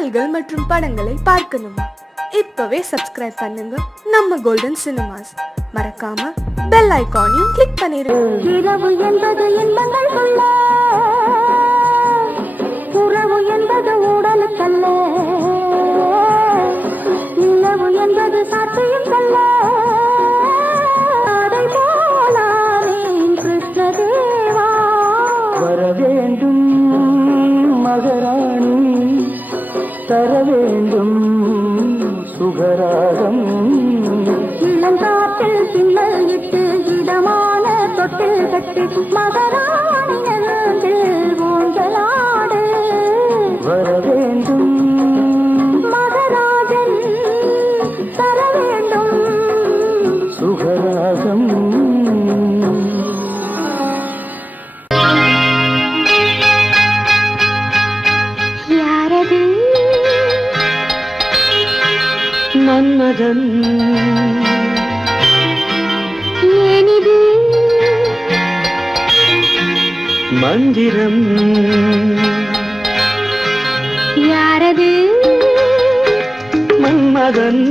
பாடல்கள் மற்றும் படங்களை பார்க்கணுமா? இப்பவே சப்ஸ்கிரைப் பண்ணுங்க நம்ம கோல்டன் சினிமாஸ். மறக்காம பெல் ஐகானையும் கிளிக் பண்ணிருங்க. இரவு என்பது இன்பங்கள் கொள்ள, உறவு என்பது உடலுக்கல்ல, நிலவு என்பது சாட்சியும் சொல்ல, அதை போலானேன் கிருஷ்ணதேவா. வர வேண்டும் மகராணி, தர வேண்டும் சுகராகம். இளங்காற்றில் பின்னல் இட்டு இதமான தொட்டில் கட்டு மகராணி நெஞ்சில் ஊஞ்சலாடு. வர வேண்டும் மகராஜன் தர வேண்டும் சுகராகம். யாரது மன்மதன் ஏனிது மந்திரம். யாரது மன்மதன்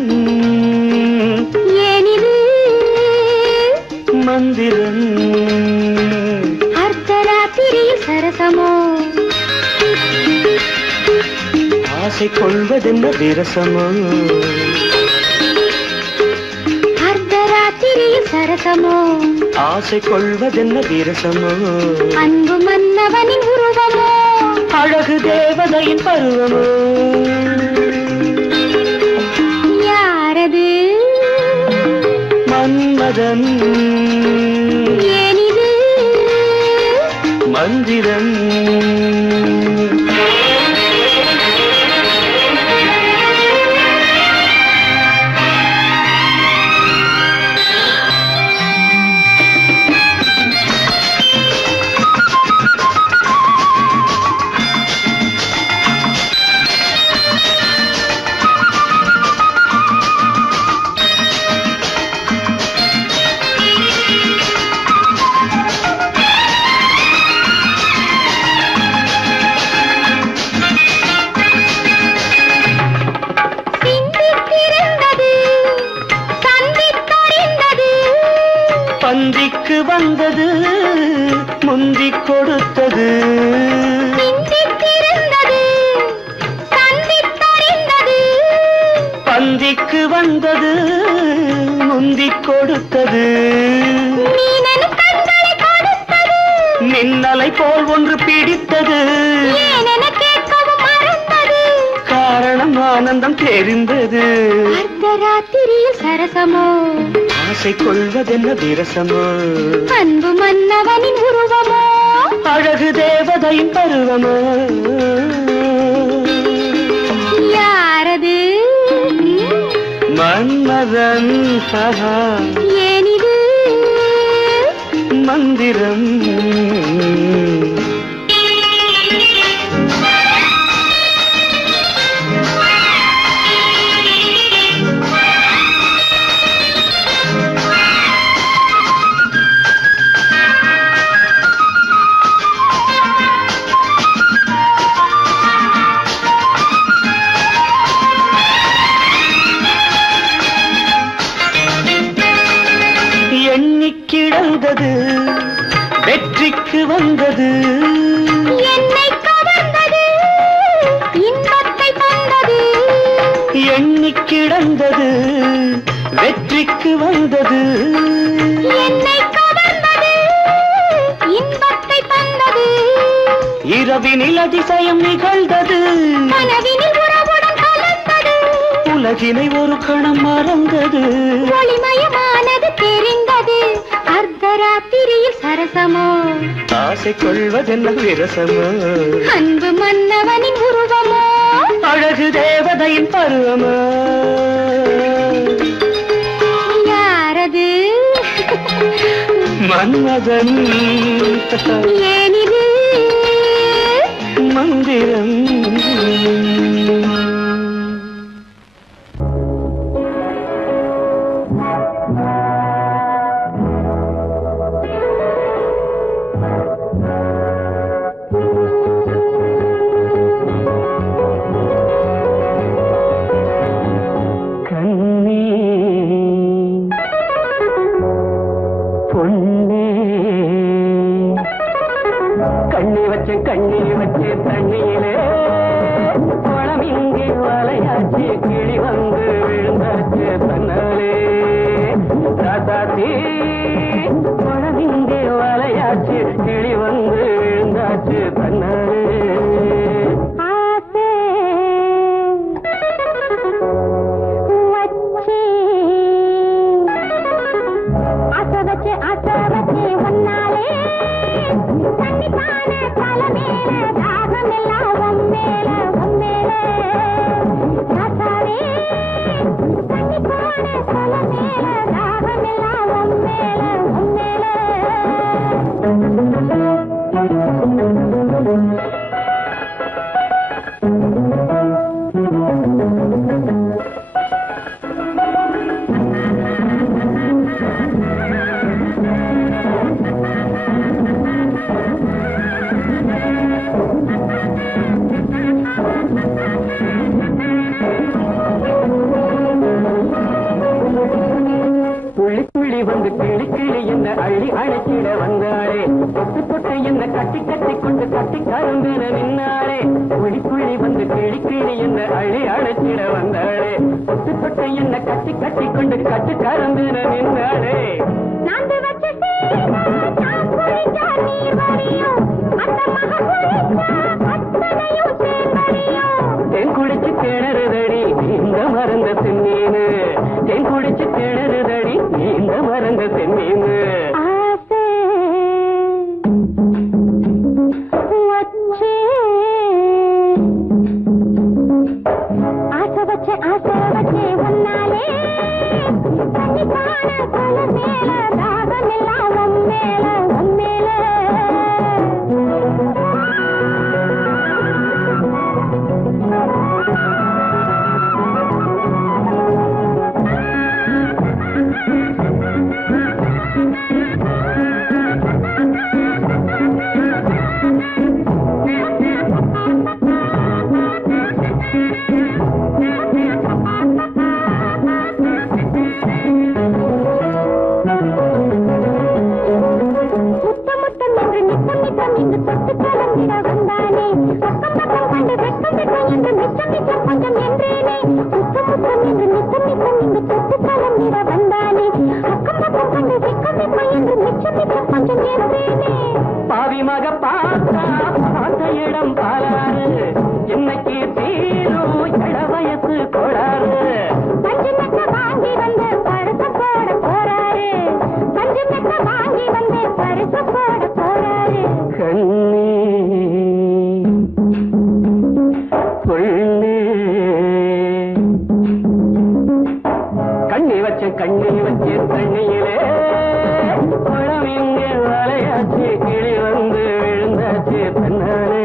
ஏனிது மந்திரம். அர்த்தராத்திரியில் சரசமோ ஆசை கொள்வதென்ன விரசமோ. அர்த்தராத்திரியில் சரசமோ ஆசை கொள்வதென்ன விரசமோ. அன்பு மன்னவனின் உருவமோ அழகு தேவதையின் பருவமோ. யாரது மன்மதன் ஏனிது மந்திரம். சிந்தித்திருந்தது சந்தித்தறிந்தது பந்திக்கு வந்தது முந்திக் கொடுத்தது. சிந்தித்திருந்தது சந்தித்தறிந்தது பந்திக்கு வந்தது முந்திக் கொடுத்தது. மீனனும் கண்களை கொடுத்தது மின்னலை போல் ஒன்று பிடித்தது. ஏனென கேட்கவும் மறந்தது. காரணம் ஆனந்தம் தெரிந்தது. அர்த்தராத்திரியில் சரசமோ ஆசை கொள்வதென்ன விரசமோ. அன்பு மன்னவனின் உருவமோ அழகு தேவதையின் பருவமோ. யாரது மன்மதன் ஏனிது மந்திரம். எண்ணிக்கிடந்தது வெற்றிக்கு வந்தது. என்னை கவர்ந்தது இன்பத்தை தந்தது. எண்ணிக்கிடந்தது வெற்றிக்கு வந்தது. என்னை கவர்ந்தது இன்பத்தை தந்தது. இரவினில் அதிசயம் நிகழ்ந்தது. கனவினில் உறவுடன் கலந்தது. உலகினை ஒரு கணம் மறந்தது. ஒளிமயமானது தெரிந்தது. அர்த்தராத்திரியில் சரசமோ ஆசை கொள்வதென்ன விரசமோ. அன்பு மன்னவனின் உருவமோ அழகு தேவதையின் பருவமோ. யாரது மன்மதன் ஏனிது மந்திரம். வலையாச்சு கிளி வந்து விழுந்தாச்சு தன்னாலே ராசாத்தி குழந்தைங்க வலையாச்சு கிளி வந்து விழுந்தாச்சு தன்னாலே வந்து கிளி கிளி என்ன அள்ளி அழைச்சிட வந்தாளே தொட்டு தொட்டு என்ன கட்டி கட்டி கொண்டு கட்டி கரும்பென நின்னாளே புள்ளி புள்ளி வந்து கிளி கிளி என்ன அள்ளி அழைச்சிட வந்தாளே தொட்டு தொட்டு என்ன கட்டி கட்டி கொண்டு கட்டி கரும்பென நின்னாளே தென் குடிச்சு கிணறுதடி இந்த மறந்த செம்மீனு தென் குடிச்சு கிணறுதடி இந்த மறந்த செம்மீனு பாவி மக பார்த்தா பார்த்த இடம் பாலாறு இன்னைக்கு தீரும் இள வயசு கோளாறு பஞ்சு மெத்த வாங்கி வந்து பரிசு போட போறாரு பஞ்சு மெத்த வாங்கி வந்து பரிசு போட போறாரு கண்ணி கொள்ளே கண்ணி வச்ச தண்ணியிலே பழம் இங்கே வலையாச்சு கிளி வந்து விழுந்தாச்சு தன்னாலே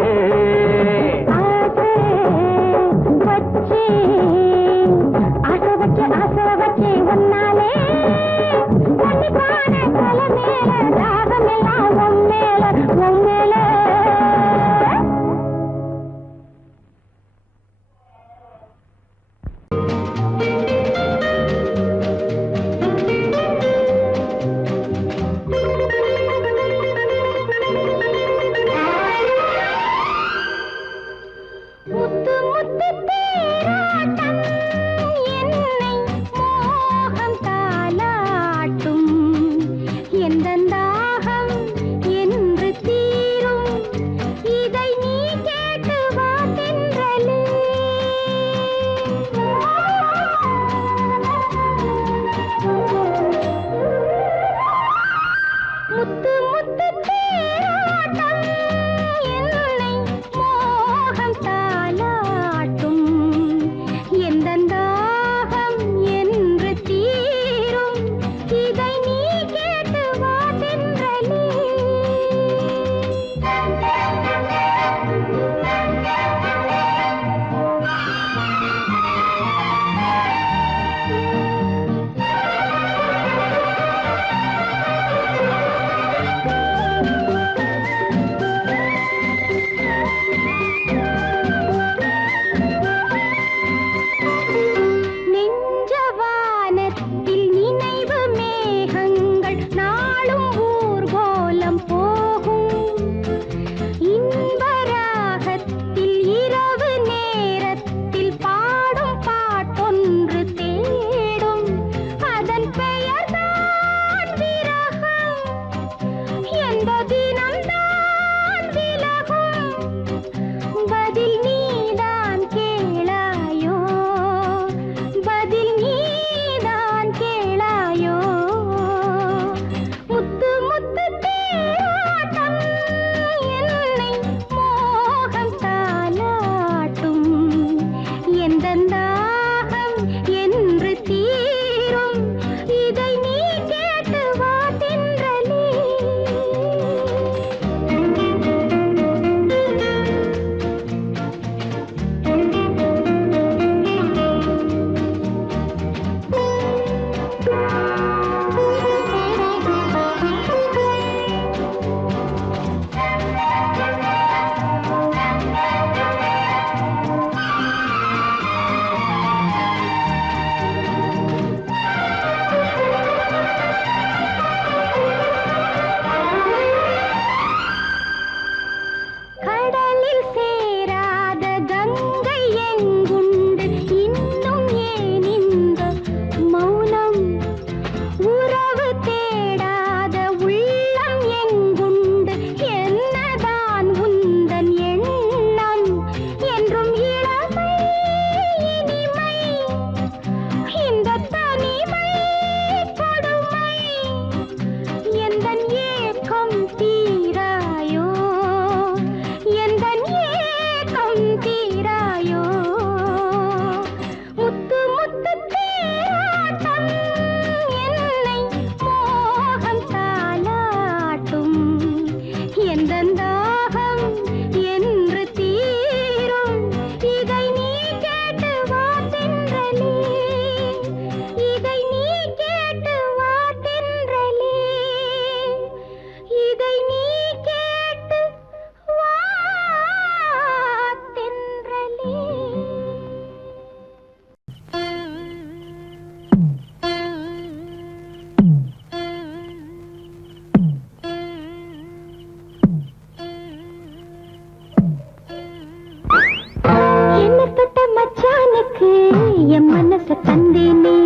தந்தேனே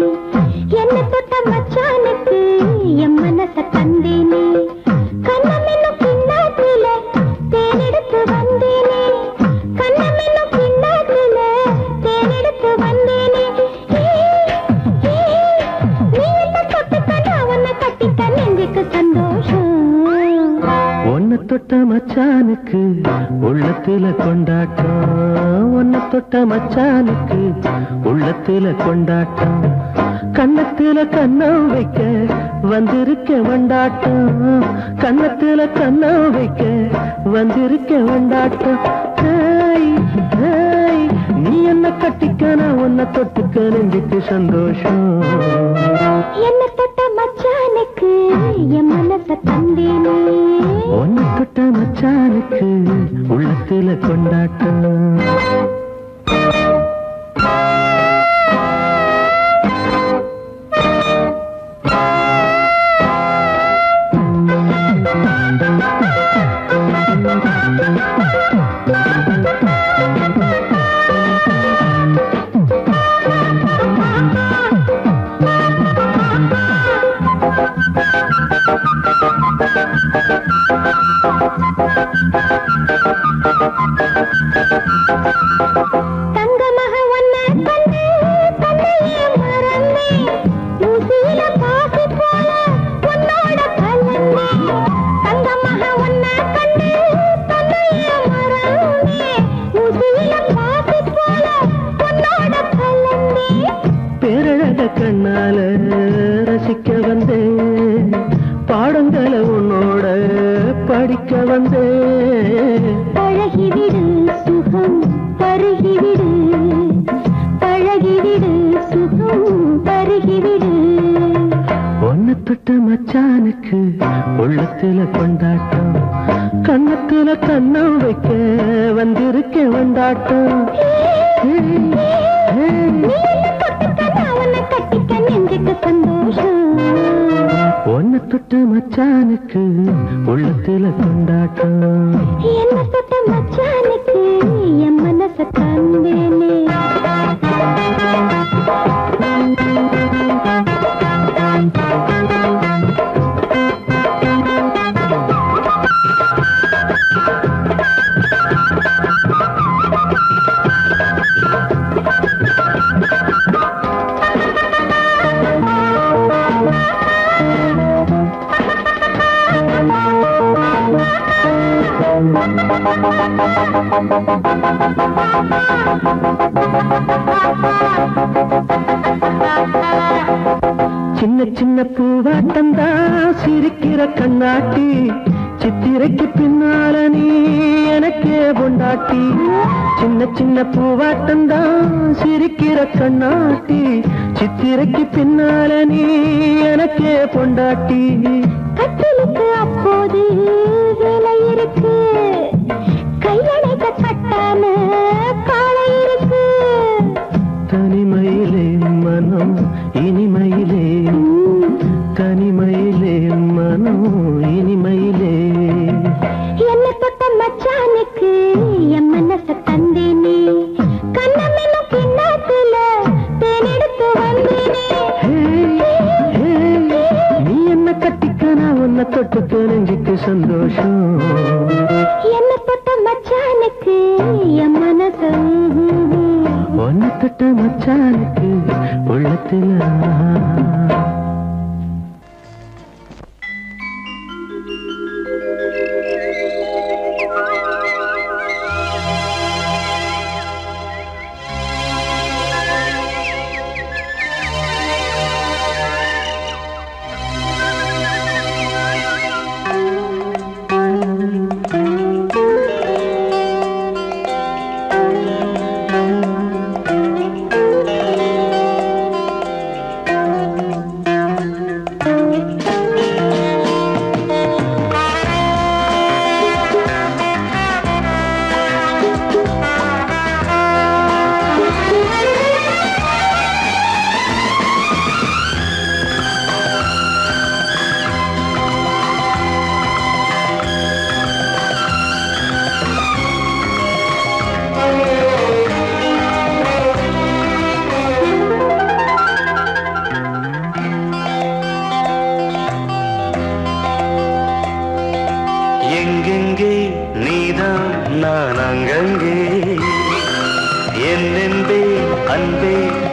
என்ன தொட்ட மச்சானுக்கு என் மனச தந்தேனே கண்ணமென்னும் பின்னாட்டில தேனெடுத்து வந்தேனே கண்ணமென்னும் பின்னாட்டில தேனெடுத்து வந்தேனே நீ என்ன தொட்டுக்கடா உன்னை கட்டிக்க நெஞ்சுக்கு சந்தோஷம் உன்னை தொட்ட மச்சானுக்கு உள்ளத்துல கொண்டாட்டம் உன்னை தொட்ட மச்சானுக்கு உள்ளத்துல கொண்டாட்டம் கன்னத்துல கண்ணம் வைக்க வந்திருக்க வண்டாட்டம் கன்னத்துல கண்ணம் வைக்க வந்திருக்க வண்டாட்டம் ஹேய், ஹேய், நீ என்ன கட்டிக்க நான் உன்னை தொட்டுக்க நெஞ்சுக்கு சந்தோஷம் என்ன தொட்ட மச்சானுக்கு என் மனச தந்தேனே உன்னை தொட்ட மச்சானுக்கு உள்ளத்துல கொண்டாட்டம் தங்கமக ஒன்ன கண்டு தன்னையே மறந்தே ஊசியில பாசி போல உன்னோட கலந்தே தங்கமக ஒன்ன கண்டு தன்னையே மறந்தே ஊசியில பாசி போல உன்னோட கலந்தே பேரழக கண்ணால ரசிக்க வந்தேன் பாடங்களை உன்னோட படிக்க வந்தேன் பழகிவிடு சுகம் பருகிவிடு பழகிவிடு சுகம் பருகிவிடு உன்னை தொட்ட மச்சானுக்கு உள்ளத்துல கொண்டாட்டம் கன்னத்துல கண்ணம் வைக்க வந்திருக்க வண்டாட்டம் உன்னை கட்டிக்க நெஞ்சுக்கு சந்தோஷம் உன்னை தொட்ட மச்சானுக்கு உள்ளத்துல கொண்டாட்டம் என்ன தொட்ட மச்சானுக்கு என் மனச தந்தேனே சின்ன சின்ன பூவாட்டந்தா சிரிக்கிற கண்ணாட்டி சித்திரைக்கு பின்னால நீ எனக்கே பொண்டாட்டி சின்ன சின்ன பூவாட்டந்தா சிரிக்கிற கண்ணாட்டி சித்திரைக்கு பின்னால நீ எனக்கே பொண்டாட்டி கட்டிலுக்கு அப்போது வேலை இருக்கு கையணைக்க கட்டான காலை இருக்கு தனிமையிலே மனம் இனிமையிலே தனிமையிலே மனம் இனிமையிலே என்ன தொட்ட மச்சானுக்கு என் மனச தந்தேனே கண்ணமென்னும் பின்னாத்துல தேனெடுத்து வந்தேனே நீ என்ன கட்டிக்க நான் உன்னை தொட்டுக்க நெஞ்சுக்கு சந்தோஷம் என்ன தொட்ட மச்சானுக்கு என் மனச உன்னை தொட்ட மச்சானுக்கு உள்ளத்துல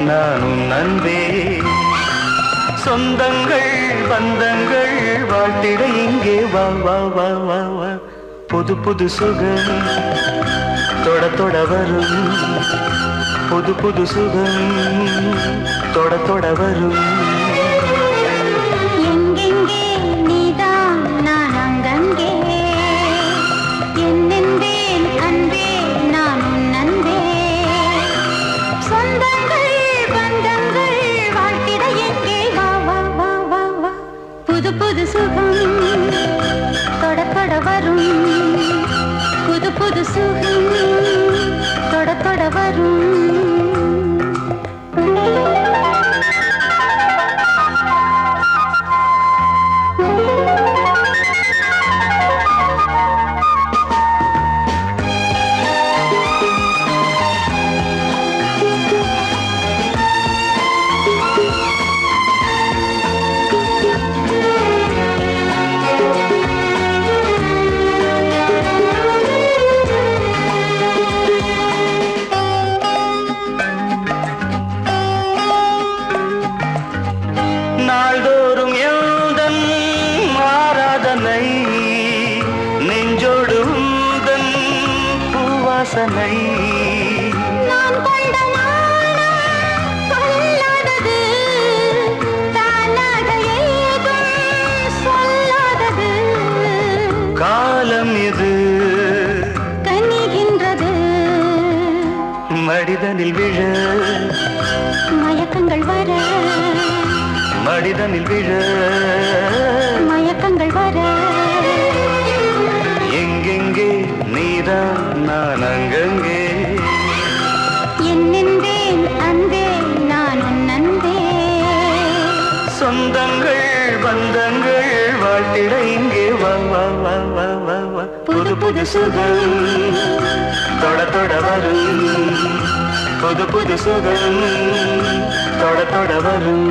நானும் நன்பே சொந்தங்கள் பந்தங்கள் வாழ்த்திட இங்கே வா வா வா வா வா புது புது சுகம் தொட தொட வரும் புது புது சுகம் தொட தொட வரும் எங்கெங்கே நீதான் நான் அங்கங்கே என்னென்பேன் அன்பே நான் உன் அன்பே சொந்தங்கள் பந்தங்கள் வாழ்த்திட எங்கே வா வா வா வா வா புது புது சுகம் தொட தொட வரும் புது புது சுகம் தொட தொட வரும் நாள்தோறும் எந்தன் ஆராதனை நெஞ்சோடு உந்தன் பூவாசனை நான் கொண்ட நாணம் சொல்லாதது தானாக ஏதும் சொல்லாதது காலம் இது கனிகின்றது மடிதனில் விழ மயக்கங்கள் வர மடிதனில் விழ மயக்கங்கள் வர எங்கெங்கே நீதான் நான் அங்கங்கே என்னென்பேன் அன்பே நான் உன் அன்பே சொந்தங்கள் பந்தங்கள் வாழ்த்திட இங்கே வா வா வா வா வா வா புது புது சுகம் தொட தொட வரும் புது புது சுகம் தொட தொட வரும்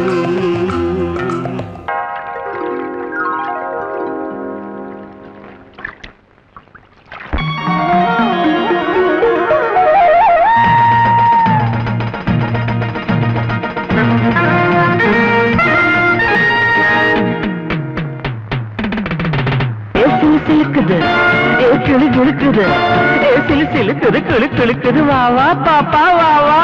சிலுக்குது கிளு கிளுக்குது சிலுக்குது கிளு கிளுக்குது வா வா பாப்பா வா வா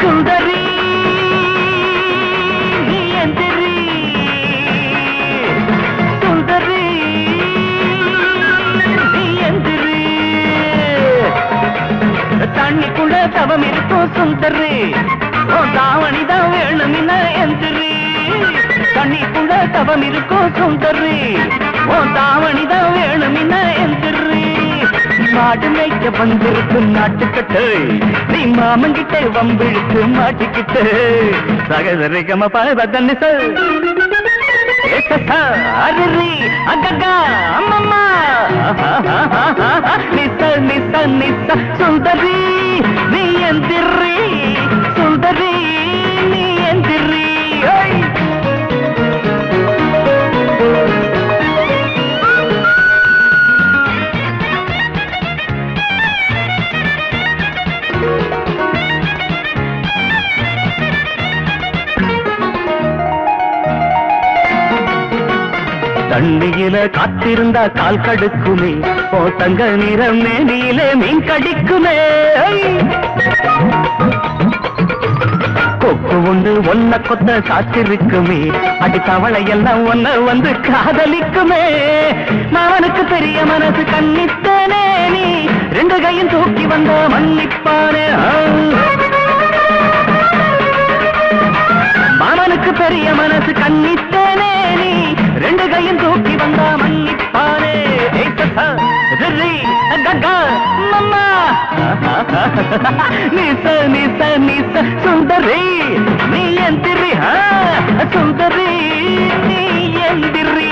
சுந்தரி நீ எந்திரி சுந்தரி நீ எந்திரி தண்ணிக்குள்ள தவம் இருக்கும் சுந்தரி ஓ தாவணிதான் வேணுமின்ன எந்திரி தண்ணிக்குள்ள தவம் இருக்கும் சுந்தரி ஓ தாவணிதான் வேணுமின்ன எந்திரி மாடு மேய்க்க வந்திருக்கு நாட்டுக்கட்டு நீ மாமங்கிட்ட வம்பிழுத்து மாட்டிக்கிட்டு சகதரிகம பதன்னு அரி அக்கா அம்மம்மா நிச நிச நிச சுந்தரி நீ எந்திரி சுந்தரி நீ எந்திரி தண்ணியில காத்திருந்தா கால் கடுக்குமே ஓ தங்க நிறம் மேனியிலே மீன் கடிக்குமே கொக்கு உண்டு ஒன்ன கொத்த காத்திருக்குமே அடி தவளை எல்லாம் ஒன்ன வந்து காதலிக்குமே மாவனுக்கு பெரிய மனசு கண்ணித்தனே நீ ரெண்டு கையும் தூக்கி வந்த மன்னிப்பானே மாமனுக்கு பெரிய மனசு கண்ணித்தனே நீ ரெண்டு கையும் தூக்கி வந்தா மன்னிப்பானே மம்மா நிச நிச நிச சுந்தரி நீ எந்திரி சுந்தரி நீ எந்திரி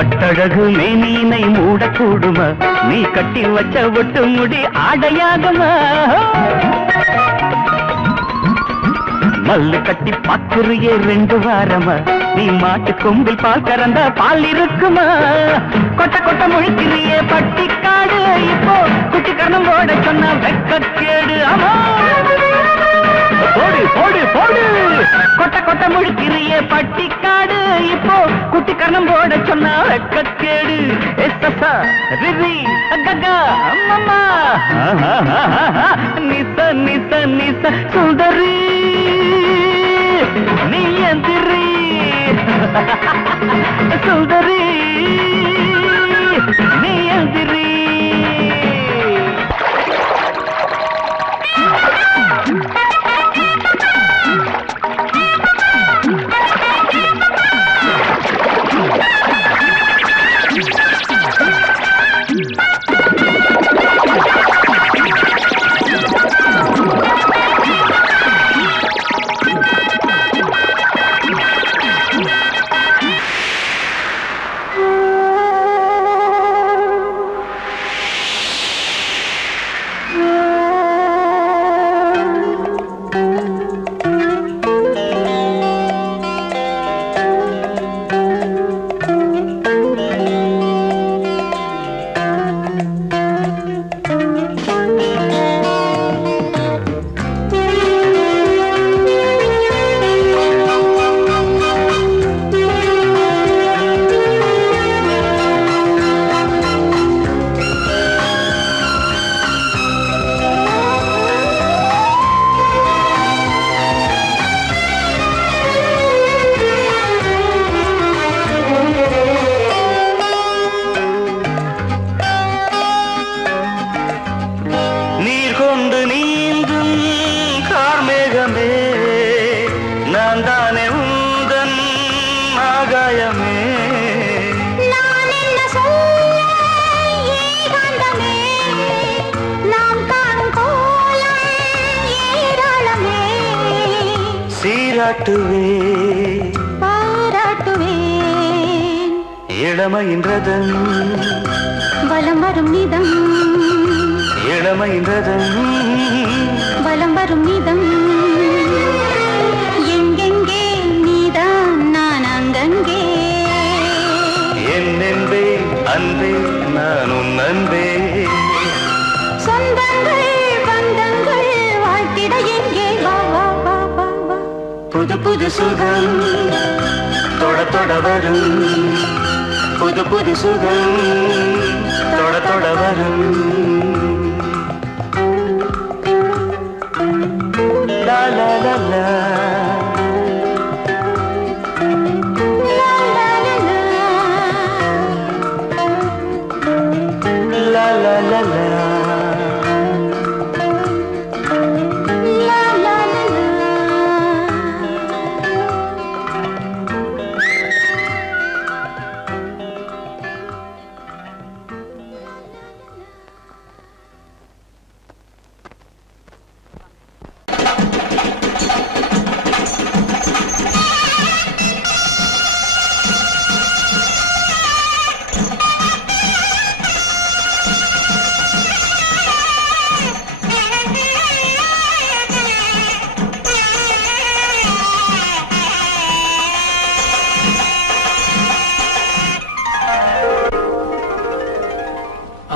கட்டழகு மேனீனை மூடக்கூடுமா நீ கட்டி வச்ச ஒட்டு முடி ஆடையாகுமா மல்லு கட்டி பாக்குறியே 2 வாரமா நீ மாட்டு கொம்பில் பால் கறந்த பால் இருக்குமா கொட்ட கொட்ட முழிக்கிறியே பட்டிக்காடு இப்போ குட்டி கரணம் ஓட சொன்ன வெக்கக்கேடு ஆமா போடு போடு போடு கொட்ட கொட்ட முழிக்கிறியே பட்டிக்காடு இப்போ குட்டி கரணம் ஓட சொன்ன வெக்கக்கேடு எஸ்ஸா ரிரி ககா அம்மம்மா நிச நிச நிச சுந்தரி நீ எந்திரி சுந்தரி நீ எந்திரி பாராட்டுவேன் இளமையின் ரதம் வலம் வரும் நிதம் இளமையின் ரதம் வலம் வரும் நிதம் எங்கெங்கே நீதான் நான் அங்கங்கே என் அன்பே அன்பே நான் உன் அன்பே சொந்தங்கள் பந்தங்கள் வாழ்த்திட எங்கே வா வா வா வா வா புது புது சுகம் தொட தொட வரும் புது புது சுகம் தொட தொட வரும் லா லா லா லா la la la la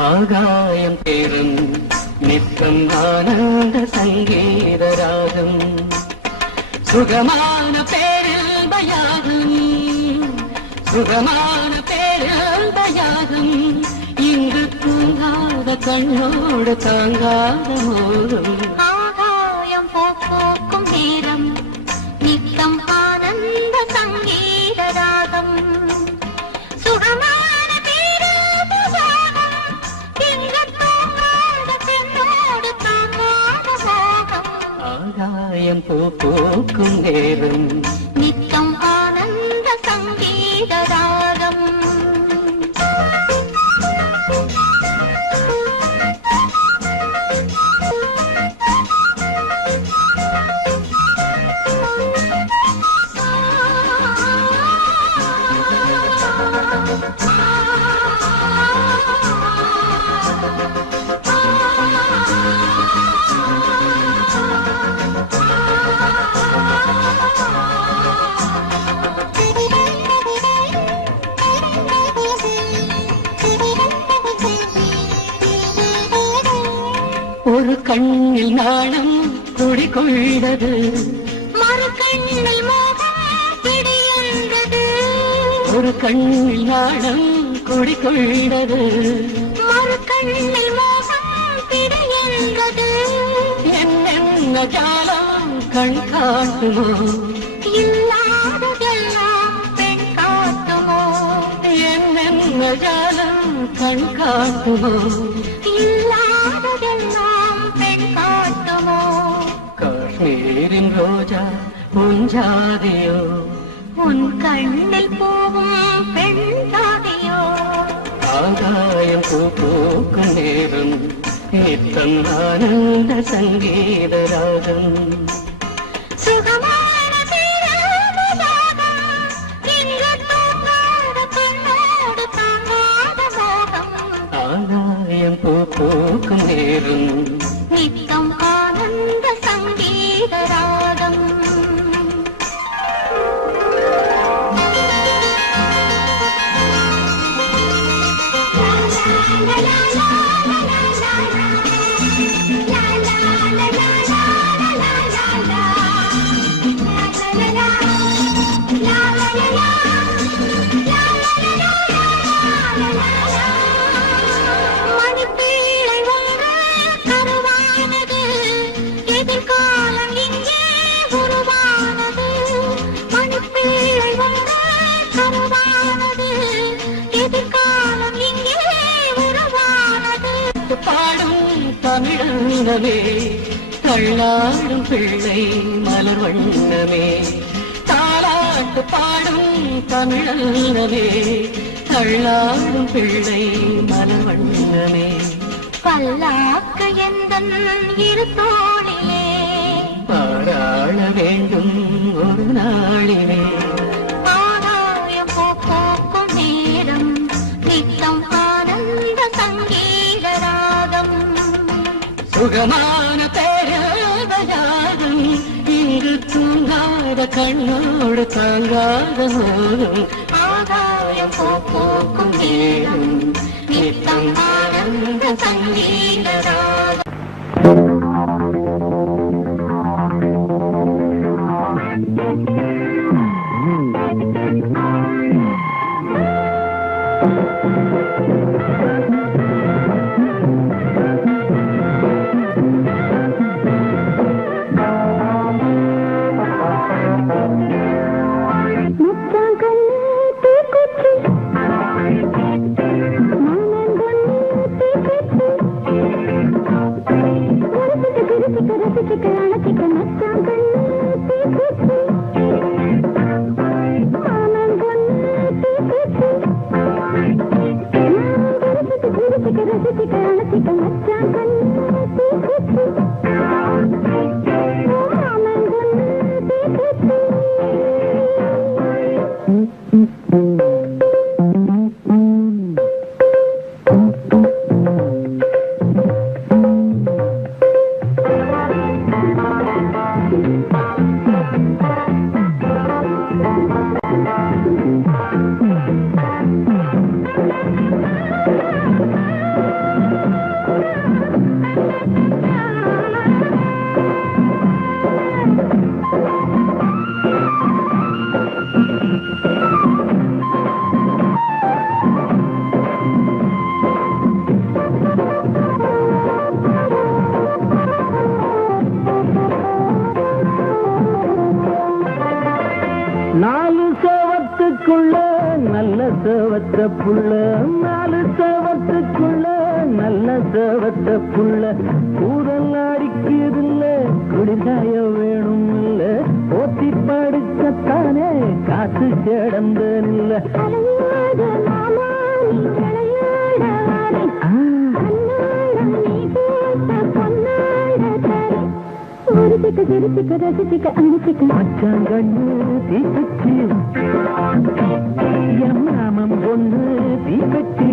ஆகாயம் பேரும் நித்தம் ஆனந்த சங்கீத ராகம் சுகமான பேரில் பயாகம் சுகமான பேரில் பயாகம் இங்கு தூங்காத கண்ணோடு தாங்காத மோகம் ஆகாயம் பூக்கும் நேரம் நித்தம் ஆனந்த சங்கீத ராகம் சுகமான ஆகாயம் பூக்கும் நேரம் நித்தம் ஆனந்த சங்கீத ராகம் கண்ணில் நாணம் குடிகொண்டது, மறு கண்ணில் மோகம் பிடியென்றது. ஒரு கண்ணில் நாணம் குடிகொண்டது, மறு கண்ணில் மோகம் பிடியென்றது. என்னென்ன ஜாலம் கண் காட்டுமோ, இல்லாததெல்லாம் பெண் காட்டுமோ. என்னென்ன ஜாலம் கண் காட்டுமோ, இல்லாததெல்லாம் பெண் காட்டுமோ. காஷ்மீரின் ரோஜா உன் ஜாதியோ, உன் கண்ணில் பூவும் பெண் ஜாதியோ. ஆகாயம் பூ பூக்கும் நேரம் நித்தம் ஆனந்த சங்கீத ராகம். சுகமான பேராதம் இங்கு தூங்காத கண்ணோடு தாங்காத மோகம். ஆகாயம் பூ பூக்கும் நேரம் நித்தம் ஆனந்த சங்கீத ராகம். மணிப்பிள்ளை ஒன்று கருவானது, எதிர்காலம் இங்கே உருவானது. மணிப்பிள்ளை ஒன்று கருவானது, எதிர்காலம் இங்கே உருவானது. பாடும் தமிழந்தமே, தள்ளாடும் பிள்ளை மலர் வண்ணமே. தாலாட்டு பாடும் தமிழந்தமே, தள்ளாடும் பிள்ளை மலர் வண்ணமே. பல்லாக்கு எந்தன் இரு தோளிலே, பாராள வேண்டும் ஒரு நாளிலே. ஆகாயம் பூ பூக்கும் நேரம் நித்தம் ஆனந்த சங்கீத ராகம். சுகமான பேராதம் இங்கு தூங்காத கண்ணோடு தாங்காத மோகம். ஆகாயம் பூ பூக்கும் நேரம் நித்தம் ஆனந்த சங்கீத ராகம். நாலு சேவத்துக்குள்ள நல்ல சேவத்த புள்ள, நாலு சேவத்துக்குள்ள நல்ல சேவத்த புள்ள. கூதல் அடிக்குதில்ல, குடிசாய வேணும் இல்ல, போத்தி படுக்கத்தானே காத்து கிடந்தனில்ல. மச்சாங்கண்ணு தீக்குச்சி, என் மாமம் பொண்ணு தீக்குச்சி.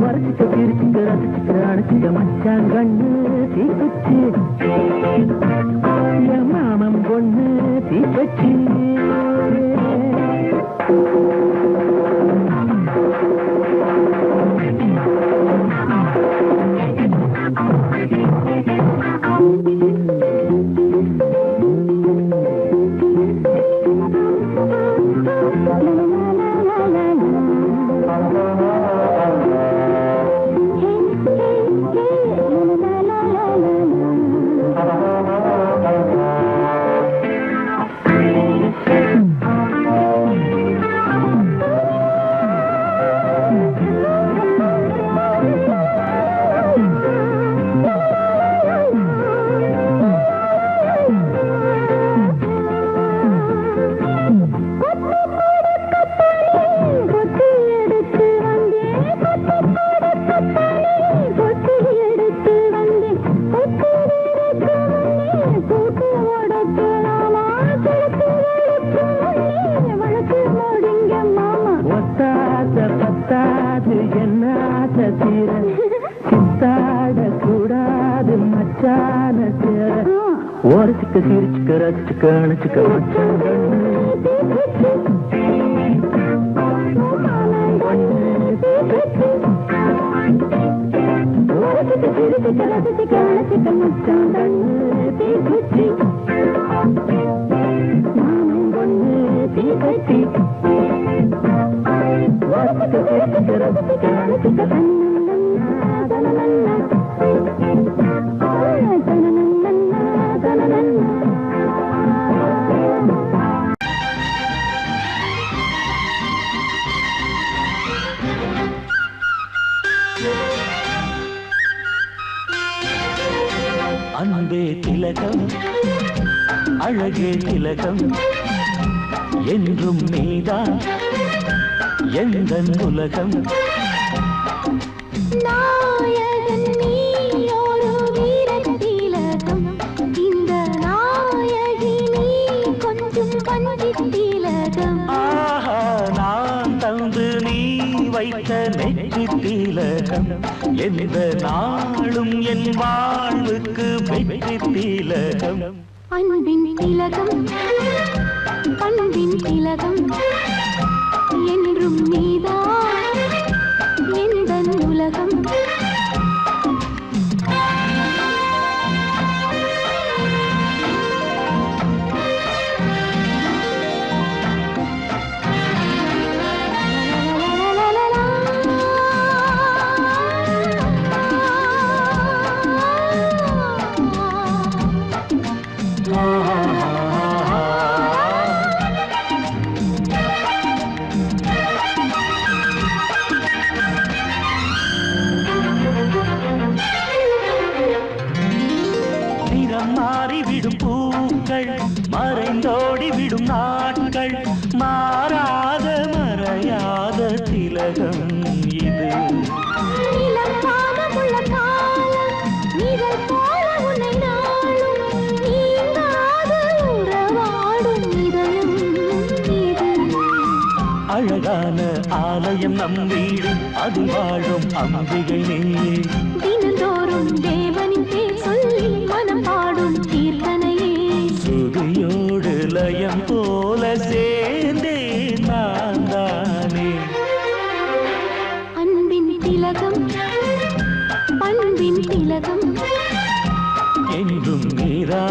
வரைச்சிக்க பிரிச்சிக்க ரசிச்சிக்க அணைச்சிக்க மச்சாங்கண்ணு தீக்குச்சி, என் மாமம் பொண்ணு தீக்குச்சி. பத்தாது என்ன ஆசை தீர சித்தாட கூடாது மச்சான சேர ஓரச்சுக்க சிரிச்சுக்க ரசிச்சுக்க அணைச்சுக்க மச்சான் அன்பே திலகம் அழகே திலகம் என்றும் நீதான் எந்தன் உலகம் நாயகன் நீ ஒரு வீரத்திலகம் இந்த நாயகி நீ கொஞ்சம் பஞ்சித்திலகம் ஆஹா நான் தந்து நீ வைத்த நெற்றி திலகம் எந்த நாளும் என் வாழ்வுக்கு வெற்றி திலகம் அன்பின் திலகம் பண்பின் திலகம் என்றும் நீதான் எந்தன் உலகம் மாறிவிடும் பூக்கள் மறைந்தோடி விடும் நாட்கள் மாறாத மறையாத திலகம் இது அழகான ஆலயம் நம் வீடு அது வாழும் அம்பிகை நீயே தினந்தோறும் தேவனின் பேர் சொல்லி மனம் பாடும் கீர்த்தனையே சுதியோடு லயம் போல சேர்ந்தே நான் தானே அன்பின் திலகம் பண்பின் திலகம் என்றும் நீரா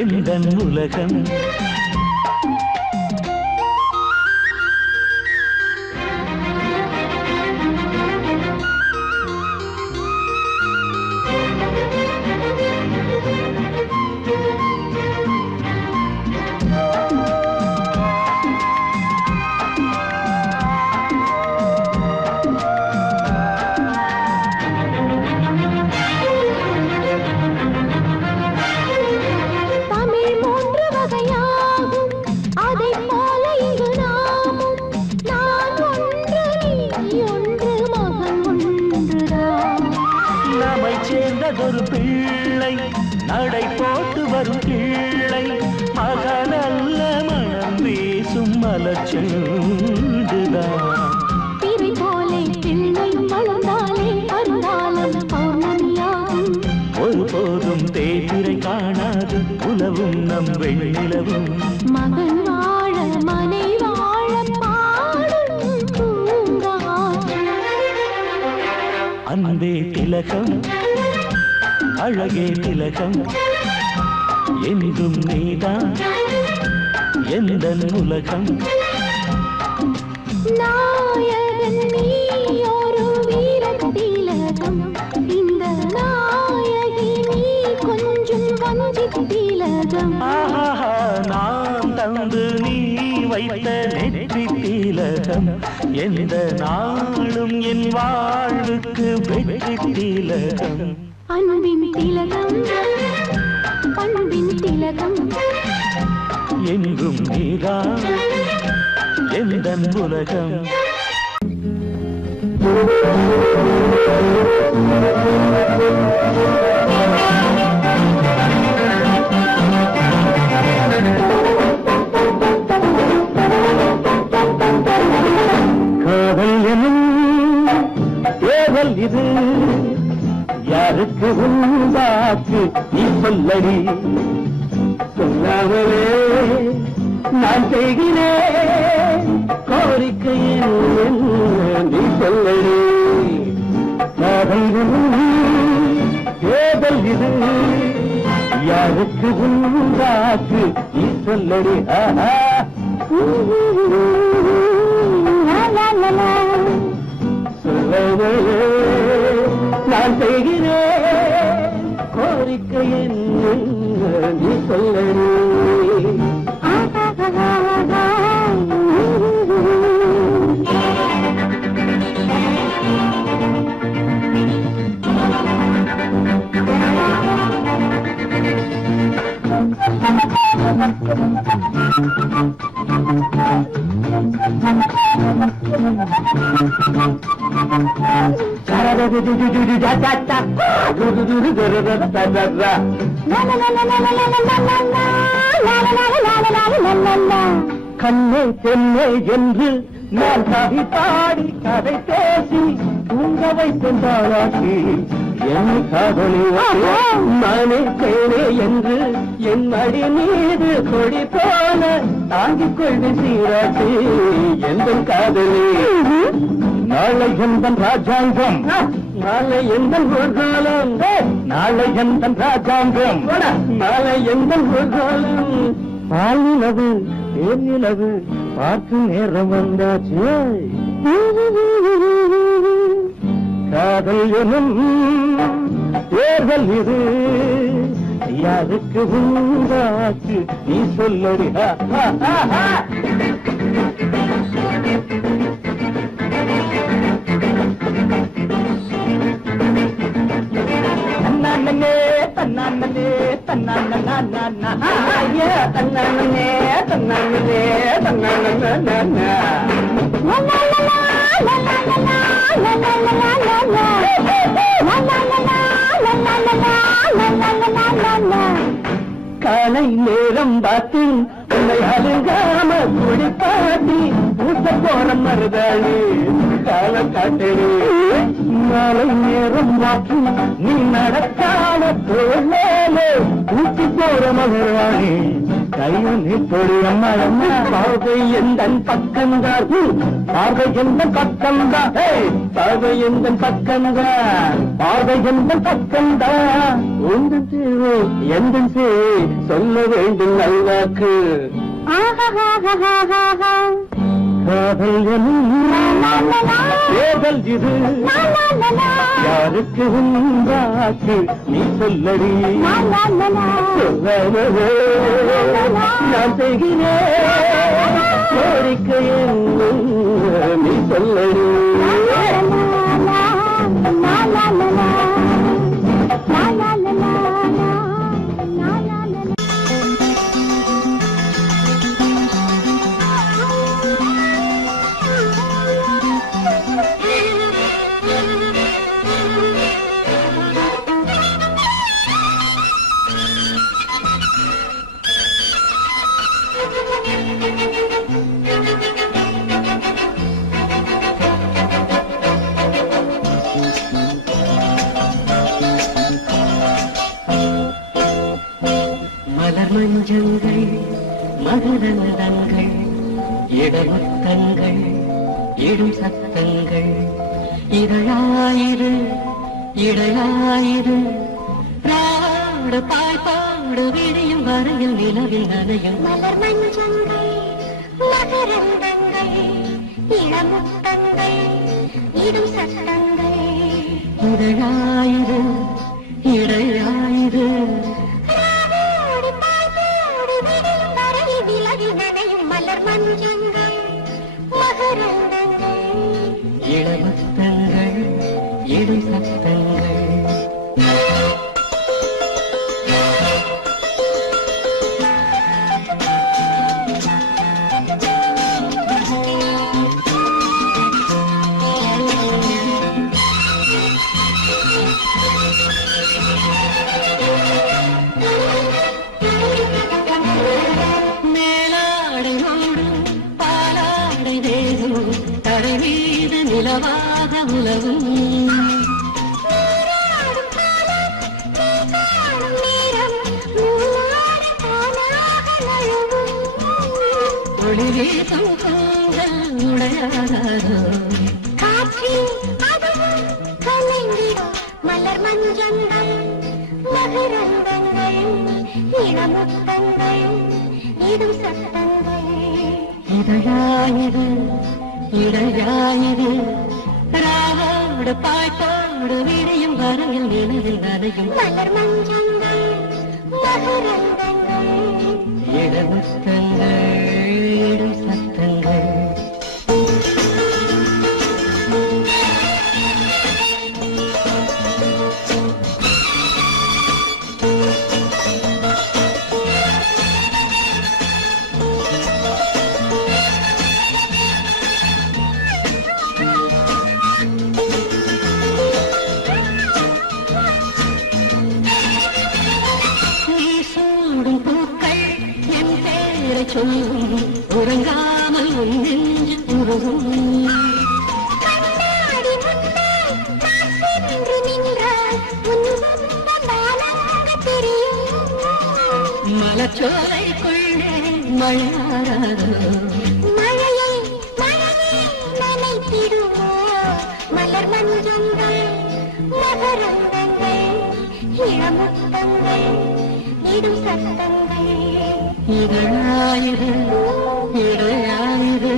எந்தன் உலகம் சேர்ந்ததொரு பிள்ளை நடை போட்டு வரும் கிள்ளை மகனல்ல மனம் வீசும் மலச்செண்டுதான் திரை போலே பிள்ளையும் வளர்ந்தாலே அருளாலும் பௌர்ணமியாகும் ஒருபோதும் தேய்திரை காணாது உலவும் நம் வெண்ணிலவும் மகன் வாழ மனை வாழ பாடும் பூங்காற்று அன்பே திலகம் அழகே திலகம் என்றும் நீதான் எந்தன் உலகம் நாயகன் நீ ஒரு வீரத்திலகம் இந்த நாயகி நீ கொஞ்சம் வஞ்சித்திலகம் ஆஹா நான் தந்து நீ வைத்த நெற்றி திலகம் எந்த நாளும் என் வாழ்வுக்கு வெற்றி திலகம் அன்பின் திலகம் பண்பின் திலகம் என்றும் நீதான் எந்தன் உலகம் யாருக்கு உண்டாக்கு நீ சொல்லடி சொல்லாமலே நான் செய்கிறேன் கோரிக்கை என்ன நீ சொல்லடி ஏதல் இது யாருக்கு உண்டாக்கு நீ சொல்லடி சொல்லவே நான் செய்கிறேன் கோரிக்கை என்ன நீ சொல்லடி கண்ணே பொன்னே என்று நான் கவி பாடி கதை பேசி தூங்க வைத்தாளாட்டி என் காதலி நானே தேனே என்று என் அடி மீது கொடி போல தாங்கிக் கொள்வேன் சீராட்டி எந்த காதலி நாளை எந்த ராஜாங்கம் நாளை எந்த காலம் நாளை எந்த ராஜாங்கம் நாளை எந்த காலம் பாலிலவு தேனிலவு பார்க்கும் நேரம் வந்தாச்சு காதல் எனும் தேர்தல் இது யாருக்கு உண்டாச்சு நீ சொல்லடி தன்னானே தன்னானே தன்னானே தன்னானே தன்னானே தன்னானே காலை நேரம் பார்த்து உன்னை அழுங்காம குடிப்பாட்டி ஊட்ட போற மருதாளி கால காட்டடி மாலை நேரம் மாற்றி நீ நடக்காம தோழே ஊட்டி போற மகராணி கையொன்னி தொழி அம்மா அம்மா பார்வை எந்த பக்கம்தான் பார்வை எந்த பக்கம்தான் பார்வை எந்த பக்கம்தான் பார்வை எந்த பக்கம்தான் உங்கள் சேவை எந்த சேவை சொல்ல வேண்டும் நல்வாக்கு காதல் எனும் தேர்தல் இது யாருக்கு உண்டாக்கு நீ சொல்லடி சொல்லவே நான் செய்கிறேன் கோரிக்கை நீ சொல்லடி மலர் மஞ்சங்கள் மகரந்தங்கள் இடமுத்தங்கள் இடும் சத்தங்கள் இதழாயிரு இடையாயிரு ராடு பாய்பாடு விடியும் வரையில் நிலவில் நனையும் மலர் மஞ்சங்கள் மகரந்தங்கள் இளமுத்தங்கள் இடும் சத்தங்கள் இதழாயிரு இடையாயிரு நனையும் மலர் மஞ்சங்கள் மகரந்தங்கள் இளமுத்தங்கள் இடும் சத்தங்கள் நீராடும் ஊஞ்சல் உடையாதாரோ காற்றில் அதுவும் கலைந்திடும் மலர் மஞ்சங்கள் மகரந்தங்கள் இளமுத்தங்கள் இடும் சத்தங்கள் இதழாயிரு இடையாயிரு ராவோடு பாய்ப்போடு விரியும் வரையில் நினைவில் நனையும் மலர் மஞ்சங்கள் மகரந்தங்கள் இளமுத்தங்கள் இடும் சத்தங்கள் சொல்லும் உறங்காமல் உன் நெஞ்சு உருகும் கண்ணாடி முன்னால் நான் சென்று நின்றால் உன் துன்பம் தானங்கு தெரியும் மலச்சோலைக்குள்ளே மழையாடாதோ மழையை மழையை நனைத்திடுமோ மலர் மஞ்சங்கள் மகரந்தங்கள் இளமுத்தங்கள் இடும் சத்தங்கள் இதழாயிரு இடையாயிரு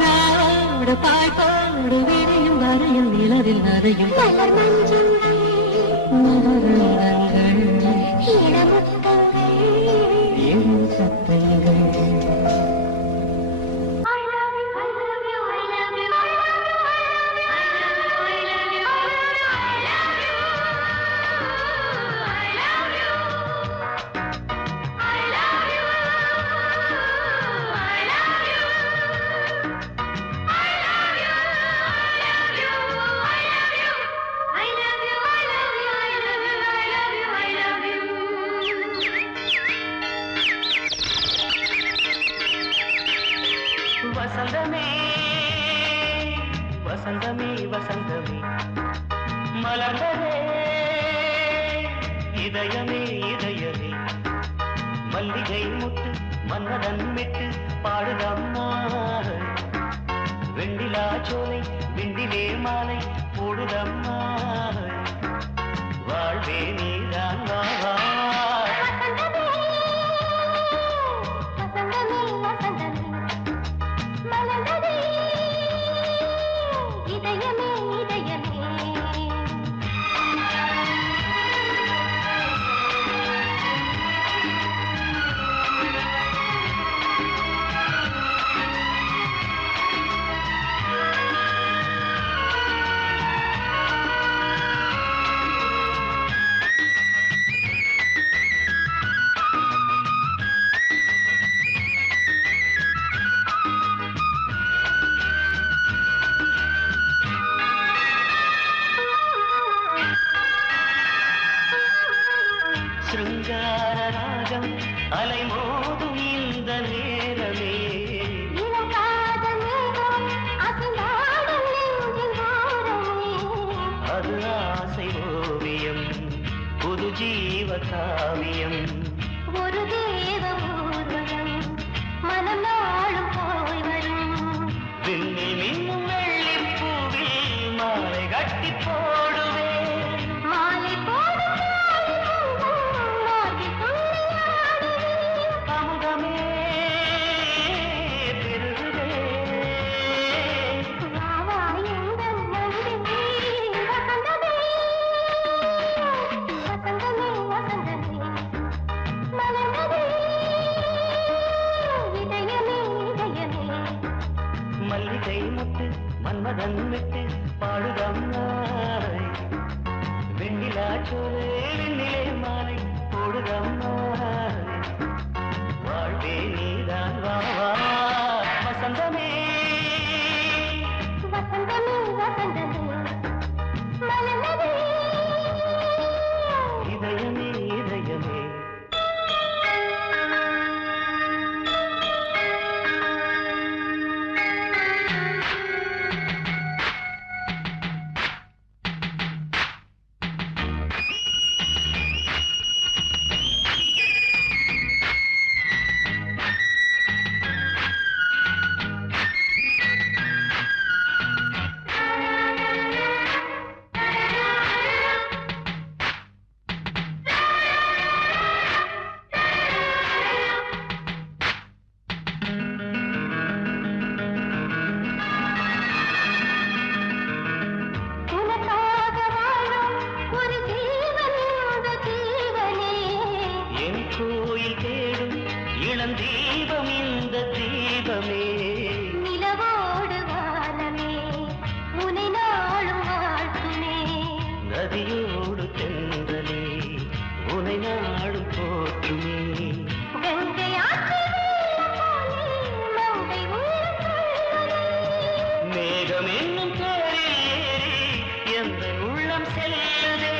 ராவோடு பாய்ப்போடு விரியும் வரையில் நிலவில் நனையும் மலர் மஞ்சங்கள் மகரந்தங்கள் இளமுத்தங்கள் இடும் சத்தங்கள் வசந்தமே வசந்தமே வசந்தமே மலர்ந்ததே இதயமே இதயமே மல்லிகை முட்டு மன்னதன் மெட்டு பாடுதம்மா வெண்ணிலா சோலை விண்டிலே மாலை போடுதம்மா வாழ்வே நீதான் வா இதயமே இதயமே சிருங்கார ராகம் அலைமோதும் இந்த நேரமே அது ஆசை ஓவியம் புது ஜீவ காவியம் ஒரு தேவ ஊர்வலம் மனம் நாளும் போய் வரும் விண்ணில் மின்னும் வெள்ளி பூவில் மாலை கட்டி போடுவேன் மாலை போடும் அமுதமே பெருகுதே மல்லிகை முட்டு மன்மதன் விட்டு பாடுதம்மாய் வெண்ணிலா சோலை வெண்ணிலே மாலை போடுதம்மாய் வாழ்வே நீதான் வா வசந்தமே இதயமே இதயமே மேகம் என்னும் தேரில் ஏறி எந்த உள்ளம் செல்லுதே.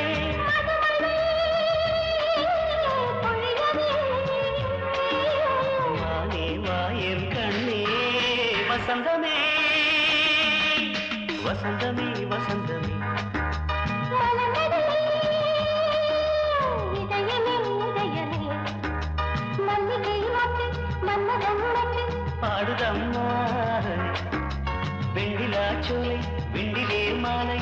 வானே வாயன் கண்ணே வசந்தமே வசந்தமே வசந்தமே. பாடுதம்மா வெண்ணிலா சோலை வெண்ணிலே மாலை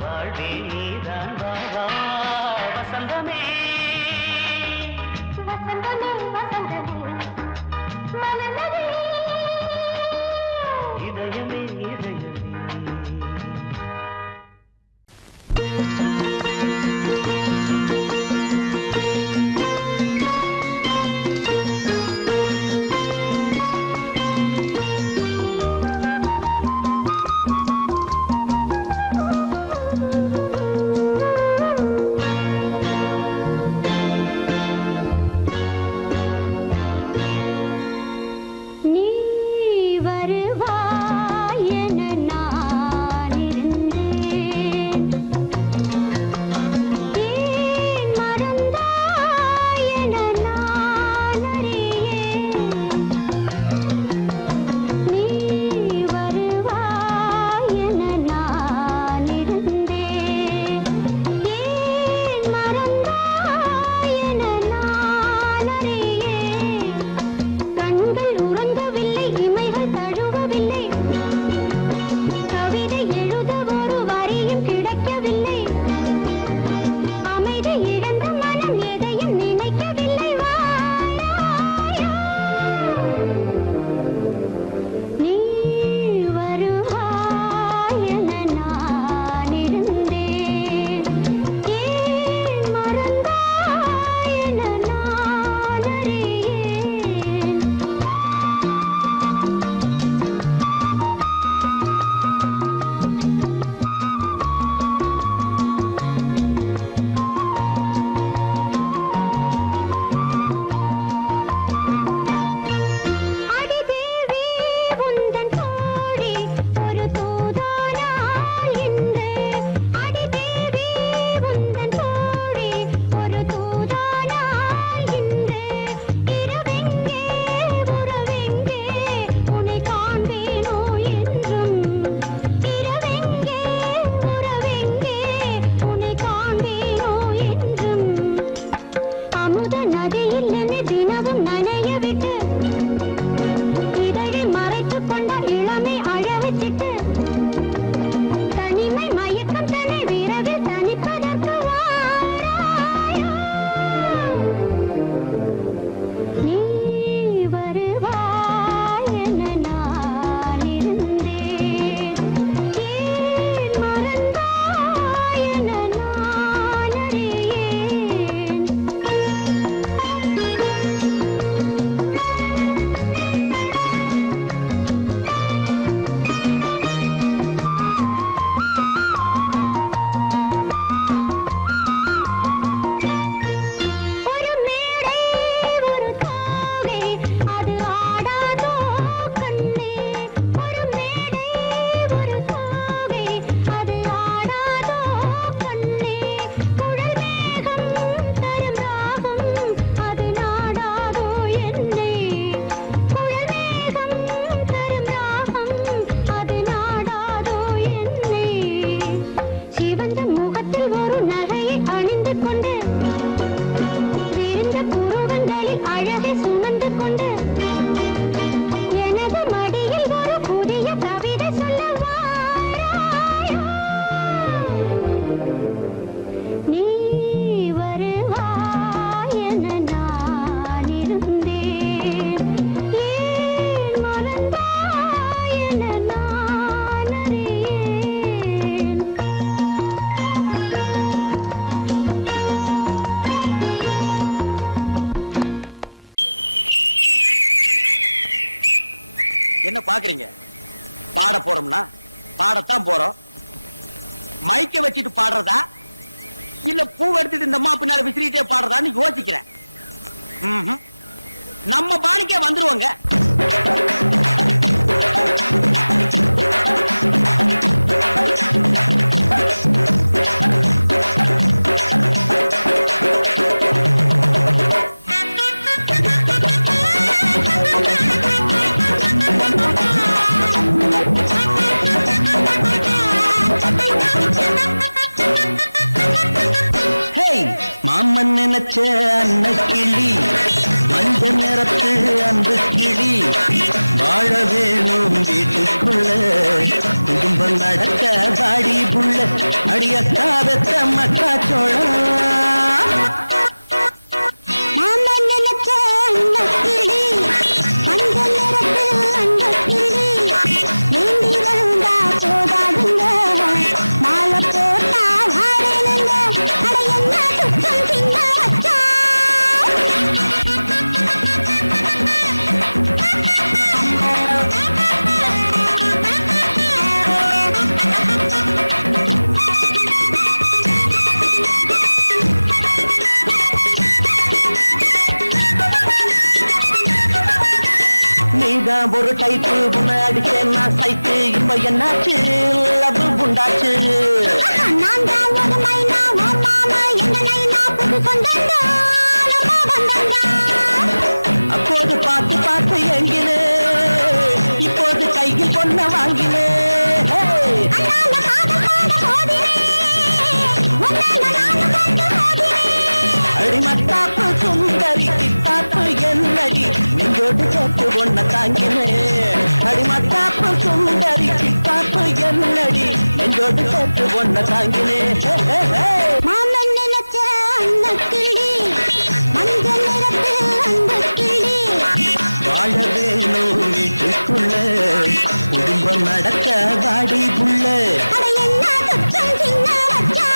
வாழ்வே நீதான் வா வா வசந்தமே இதயமே இதயமே. நீ வருவாய் என நான் இருந்தேன். ஏன் மறந்தாய் என நான் அறியேன். நீ வருவாய் என நான் இருந்தேன். ஏன் மறந்தாய் என நான் அறியேன். கண்கள் உறங்கவில்லை, இமைகள் தழுவவில்லை, கவிதை எழுத ஒரு வரியும் கிடைக்கவில்லை, அமைதி இழந்த மனம் எதையும் நினைக்கவில்லை. வாராயோ நீ வருவாய் என நான் இருந்தேன். ஏன் மறந்தாய் என நான் அறியேன். அடிதேவி உந்தன் தோழி ஒரு தூதானாள் இன்று. அடிதேவி உந்தன் தோழி ஒரு தூதானாள் இன்று. இரவெங்கே உறவெங்கே உன்னை காண்பேனோ என்றும். இரவெங்கே உறவெங்கே உன்னை காண்பேனோ என்றும். அமுத நதியில் என்னை தினமும் நனைய விட்டு இதழை மறைத்துக் கொண்ட இளமை அழ வச்சிட்டு தனிமை மயக்கம் தன்னை விரைவில் தனிப்பதற்கு வாராயோ நீ வருவாய் என நான் இருந்தேன். ஏன் மறந்தாய் என நான் அறியேன். ஒரு மேடை ஒரு தோகை அது ஆடாதோ கண்ணே. ஒரு மேடை ஒரு தோகை அது ஆடாதோ கண்ணே. குழல் மேகம் தரும் ராகம் அது நாடாதோ என்னை. குழல் மேகம் தரும் ராகம் அது நாடாதோ என்னை. சிவந்த முகத்தில் ஒரு நகையை அணிந்து கொண்டு விரிந்த புருவங்களில் அழகை சுமந்து கொண்டு எனது மடியில் ஒரு புதிய கவிதை சொல்ல வாராயோ நீ வருவாய் என நான் இருந்தேன். ஏன் மறந்தாய் என நான் அறியேன். என்ன பாக்குறீங்க? பாட போறோம்னா பாடத்தான் போறோம். மைக்க வச்சுட்டு பாடுறதா இல்ல பூ எடுத்துட்டு இந்த அம்மா பின்னால விசிறிட்டே பாடுறதான்னு யோசிக்கிறேன். நம்ம பாணிக்கே வந்துருவோங்க. மாமன் நினைச்ச அன்ன கிளி மஞ்ச நிறத்து அந்த கிளி வாழ வேணும் வீட்டுக்குள்ள குடும்பம் நடக்க வாடி புள்ள அடியக்கா வெத்த மக்கா சோழம் மாமன் நினைச்ச அந்த கிளி மஞ்சள் நிறத்தில் அந்த கிளி வேண்டி வந்தா போதாதுங்க மாலை போட்டா வாழேனுங்க அட என்ன துக்கம் திங்க வச்சா நீதான் ஒரு டைப்பு முன்னாடி நான் சைட்டு இப்ப என்னாச்சு லவ் உண்டாச்சு நான் தான் ஒரு மைனா ஓ மாமா என்ன நைனா புது சொந்தங்க நம்ம வந்தங்க அப்போது பார்த்து பார்த்து எங்கினே இப்போது கையில் பொண்ண வாங்கினே அண்ணால பாட பாட போதினே உன்னால நானு பாட்டு போதினே அடிமத்தாப்பு சுந்தரி கித்தாப்பு என்னடி நெஞ்சோடு சேர்த்து ஒன்ன தாங்கினே அடிமத்தாப்பு சுந்தரி கித்தாப்பு என்னடி நெஞ்சோடு சேர்த்து ஒன்ன தாங்கினே மாமன் நினைச்ச அந்த கிளி மஞ்சள் நிறத்தில் அந்த கிளி வாழ வேணும் வீட்டுக்குள்ள குடும்பம் நடக்க வாடி புள்ள அட என்ன துக்கம் சின்ன வச்சா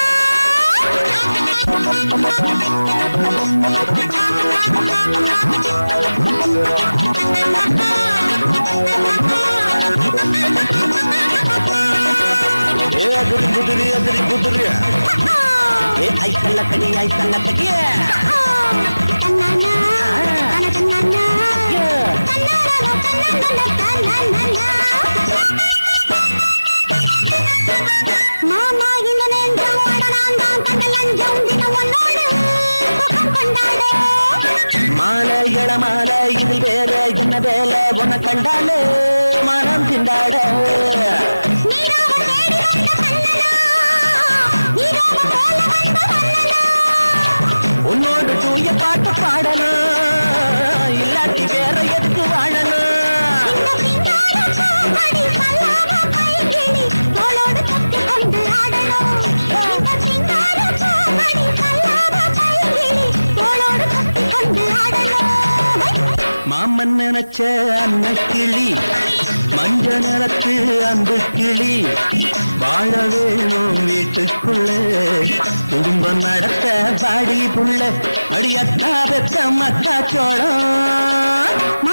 அதிரி குதிரி அதிரி குதிரி ஐசல்ல கடி ஐசல்ல கடி தன்னானா தனதன்னானா தன்னானா தன்னானா மாமா இந்த நெஞ்சம் நான் தான் தங்கள் லஞ்சம் தினம் உன்னோடு சுகம் கொண்டாடு மாலை இளமாலை இது வேற என்ன வேலை உன்னை கண்டாலே மனம் திண்டாட நீராக தேடி வந்த கண்ணனா நீராக போல வந்த வண்ணனா உன்னோடு தூய பாட்டு பாடணும் இல்லாட்டி வேற எதுக்கு வாழணும் இந்த சிங்கார பூங்கொடி பல்லாவ பைங்கிளி தோளோடு கட்டி கொண்டு ஆடணும் இந்த சிங்கார பூங்கொடி பல்லாவ பைங்கிளி தோளோடு கட்டி கொண்டு ஆடணும் மாமன் நினைச்ச அன்ன கிளி மஞ்ச நிறத்து அந்த கிளி வாழ வேணும் வீட்டுக்குள்ள குடும்பம் நடத்த பாடி புள்ள அடியக்கா வெத்த மக்கா சோழம்